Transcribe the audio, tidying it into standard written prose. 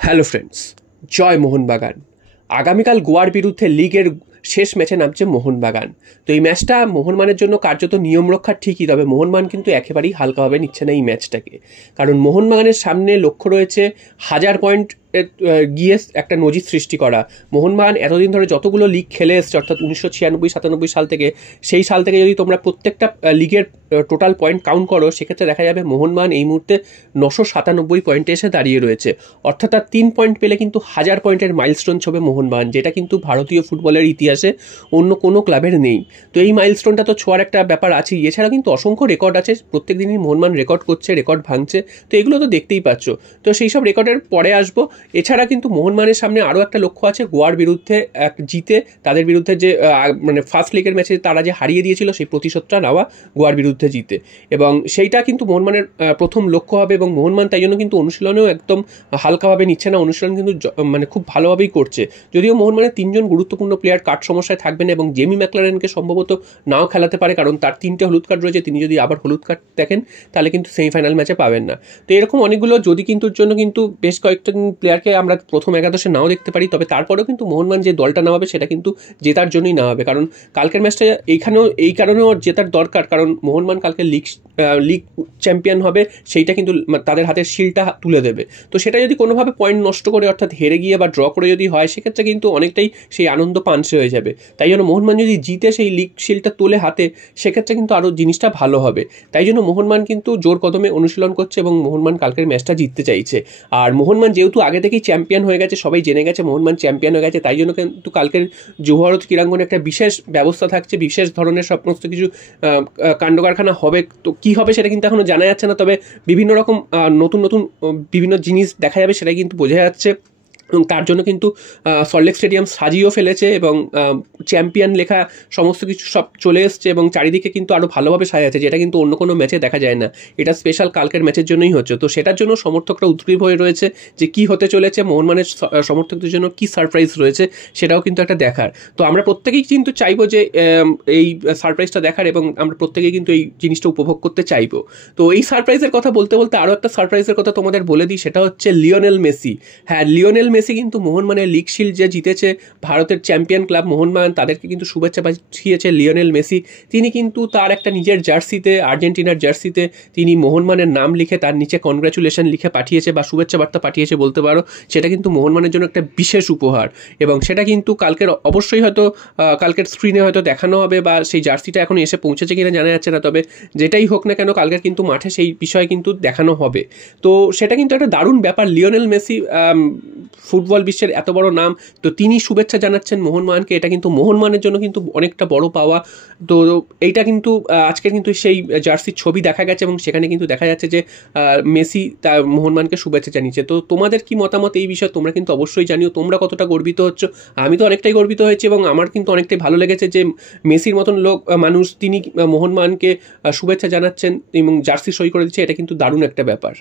Hello friends, জয় মোহনবাগান। আগামীকাল গোয়ার বিরুদ্ধে লিগের শেষ ম্যাচে নামছে মোহনবাগান। তো এই ম্যাচটা মোহনবাগানের জন্য কার্যত নিয়ম রক্ষা ঠিকই, তবে মোহনবাগান কিন্তু একেবারেই হালকাভাবে নিচ্ছে না এই ম্যাচটাকে। কারণ মোহনবাগানের সামনে লক্ষ্য রয়েছে 1000 পয়েন্ট গিয়ে একটা নজির সৃষ্টি করা। মোহনবাগান এতদিন ধরে যতগুলো লিগ খেলে এসছে, অর্থাৎ 1996-97 সাল থেকে, সেই সাল থেকে যদি তোমরা প্রত্যেকটা লিগের টোটাল পয়েন্ট কাউন্ট করো, সেক্ষেত্রে দেখা যাবে মোহনবাগান এই মুহূর্তে 997 পয়েন্টে এসে দাঁড়িয়ে রয়েছে। অর্থাৎ তার 3 পয়েন্ট পেলে কিন্তু 1000 পয়েন্টের মাইলস্টোন ছবে মোহনবাগান, যেটা কিন্তু ভারতীয় ফুটবলের ইতিহাসে অন্য কোনো ক্লাবের নেই। তো এই মাইলস্টোনটা তো ছোঁয়ার একটা ব্যাপার আছে। এছাড়া কিন্তু অসংখ্য রেকর্ড আছে, প্রত্যেক দিনই মোহনবাগান রেকর্ড করছে, রেকর্ড ভাঙছে। তো এগুলো তো দেখতেই পাচ্ছ। তো সেই সব রেকর্ডের পরে আসবো। এছাড়া কিন্তু মোহনবাগানের সামনে আরও একটা লক্ষ্য আছে, গোয়ার বিরুদ্ধে জিতে তাদের বিরুদ্ধে যে মানে ফার্স্ট লিগের ম্যাচে তারা যে হারিয়ে দিয়েছিল সেই প্রতিশোধটা নেওয়া গোয়ার বিরুদ্ধে জিতে, এবং সেইটা কিন্তু মোহনবাগানের প্রথম লক্ষ্য হবে। এবং মোহনবাগান তাই জন্য কিন্তু অনুশীলনেও একদম হালকাভাবে নিচ্ছে না, অনুশীলন কিন্তু মানে খুব ভালোভাবেই করছে। যদিও মোহনবাগানের 3জন গুরুত্বপূর্ণ প্লেয়ার কার্ড সমস্যায় থাকবেন এবং জেমি ম্যাকলারেনকে সম্ভবত নাও খেলাতে পারে, কারণ তার 3টে হলুদ কার্ড রয়েছে। তিনি যদি আবার হলুদ কার্ড দেখেন তাহলে কিন্তু সেমিফাইনাল ম্যাচে পাবেন না। তো এরকম অনেকগুলো যদি কিন্তুর জন্য কিন্তু বেশ কয়েকটা প্লেয়ারকে আমরা প্রথম একাদশে নাও দেখতে পারি। তবে তারপরেও কিন্তু মোহনবাগান যে দলটা নামাবে সেটা কিন্তু জেতার জন্যই নামাবে, কারণ কালকের ম্যাচটা এইখানেও এই কারণেও জেতার দরকার, কারণ মোহনবাগান কালকে লিগ চ্যাম্পিয়ন হবে, সেইটা কিন্তু তাদের হাতের শিলটা তুলে দেবে। তো সেটা যদি কোনোভাবে পয়েন্ট নষ্ট করে, অর্থাৎ হেরে গিয়ে বা ড্র করে যদি হয়, সেক্ষেত্রে কিন্তু অনেকটাই সেই আনন্দ পানসে হয়ে যাবে। তাই জন্য মোহনবাগান যদি জিতে সেই লিগ শিলটা তুলে হাতে, সেক্ষেত্রে কিন্তু আরও জিনিসটা ভালো হবে। তাই জন্য মোহনবাগান কিন্তু জোর কদমে অনুশীলন করছে এবং মোহনবাগান কালকের ম্যাচটা জিততে চাইছে। আর মোহনবাগান যেহেতু আগে থেকেই চ্যাম্পিয়ন হয়ে গেছে, সবাই জেনে গেছে মোহনবাগান চ্যাম্পিয়ন হয়ে গেছে, তাই জন্য কিন্তু কালকের জওহর ক্রীড়াঙ্গনে একটা বিশেষ ব্যবস্থা থাকছে, বিশেষ ধরনের সমস্ত কিছু কাণ্ডকারখানা হবে। তো কী হবে সেটা কিন্তু এখনও জানা যাচ্ছে না, তবে বিভিন্ন রকম নতুন নতুন বিভিন্ন জিনিস দেখা যাবে, সেটাই কিন্তু বোঝা যাচ্ছে। এবং তার জন্য কিন্তু সল্টলেক স্টেডিয়াম সাজিয়েও ফেলেছে এবং চ্যাম্পিয়ন লেখা সমস্ত কিছু সব চলে এসছে এবং চারিদিকে কিন্তু আরও ভালোভাবে সাজাচ্ছে, যেটা কিন্তু অন্য কোনো ম্যাচে দেখা যায় না। এটা স্পেশাল কালকের ম্যাচের জন্যই হচ্ছে। তো সেটার জন্য সমর্থকরা উদ্গ্রীব হয়ে রয়েছে যে কী হতে চলেছে, মোহনবাগানের সমর্থকদের জন্য কী সারপ্রাইজ রয়েছে, সেটাও কিন্তু একটা দেখার। তো আমরা প্রত্যেকেই কিন্তু চাইবো যে এই সারপ্রাইজটা দেখার, এবং আমরা প্রত্যেকেই কিন্তু এই জিনিসটা উপভোগ করতে চাইবো। তো এই সারপ্রাইজের কথা বলতে বলতে আরও একটা সারপ্রাইজের কথা তোমাদের বলে দিই, সেটা হচ্ছে লিওনেল মেসি। হ্যাঁ, লিওনেল মেসি কিন্তু মোহনবাগানের লিগ শিল্ড যে জিতেছে, ভারতের চ্যাম্পিয়ন ক্লাব মোহনবাগান, তাদেরকে কিন্তু শুভেচ্ছা পাঠিয়েছে লিওনেল মেসি। তিনি কিন্তু তার একটা নিজের জার্সিতে, আর্জেন্টিনার জার্সিতে তিনি মোহনবাগানের নাম লিখে তার নিচে কনগ্রাচুলেশন লিখে পাঠিয়েছে বা শুভেচ্ছা বার্তা পাঠিয়েছে বলতে পারো। সেটা কিন্তু মোহনবাগানের জন্য একটা বিশেষ উপহার, এবং সেটা কিন্তু কালকের অবশ্যই হয়তো কালকের স্ক্রিনে হয়তো দেখানো হবে, বা সেই জার্সিটা এখন এসে পৌঁছেছে কিনা জানা যাচ্ছে না। তবে যেটাই হোক না কেন, কালকের কিন্তু মাঠে সেই বিষয়ে কিন্তু দেখানো হবে। তো সেটা কিন্তু একটা দারুণ ব্যাপার। লিওনেল মেসি ফুটবল বিশ্বের এত বড় নাম, তো তিনি শুভেচ্ছা জানাচ্ছেন মোহনবাগানকে, এটা কিন্তু মোহনবাগানের জন্য কিন্তু অনেকটা বড় পাওয়া। তো এইটা কিন্তু আজকে কিন্তু সেই জার্সির ছবি দেখা গেছে এবং সেখানে কিন্তু দেখা যাচ্ছে যে মেসি তার মোহনবাগানকে শুভেচ্ছা জানিয়েছে। তো তোমাদের কি মতামত এই বিষয়ে তোমরা কিন্তু অবশ্যই জানিও, তোমরা কতটা গর্বিত হচ্ছ। আমি তো অনেকটাই গর্বিত হয়েছি এবং আমার কিন্তু অনেকটাই ভালো লেগেছে যে মেসির মতন মানুষ তিনি মোহনবাগানকে শুভেচ্ছা জানাচ্ছেন এবং জার্সি সই করে দিচ্ছে। এটা কিন্তু দারুণ একটা ব্যাপার।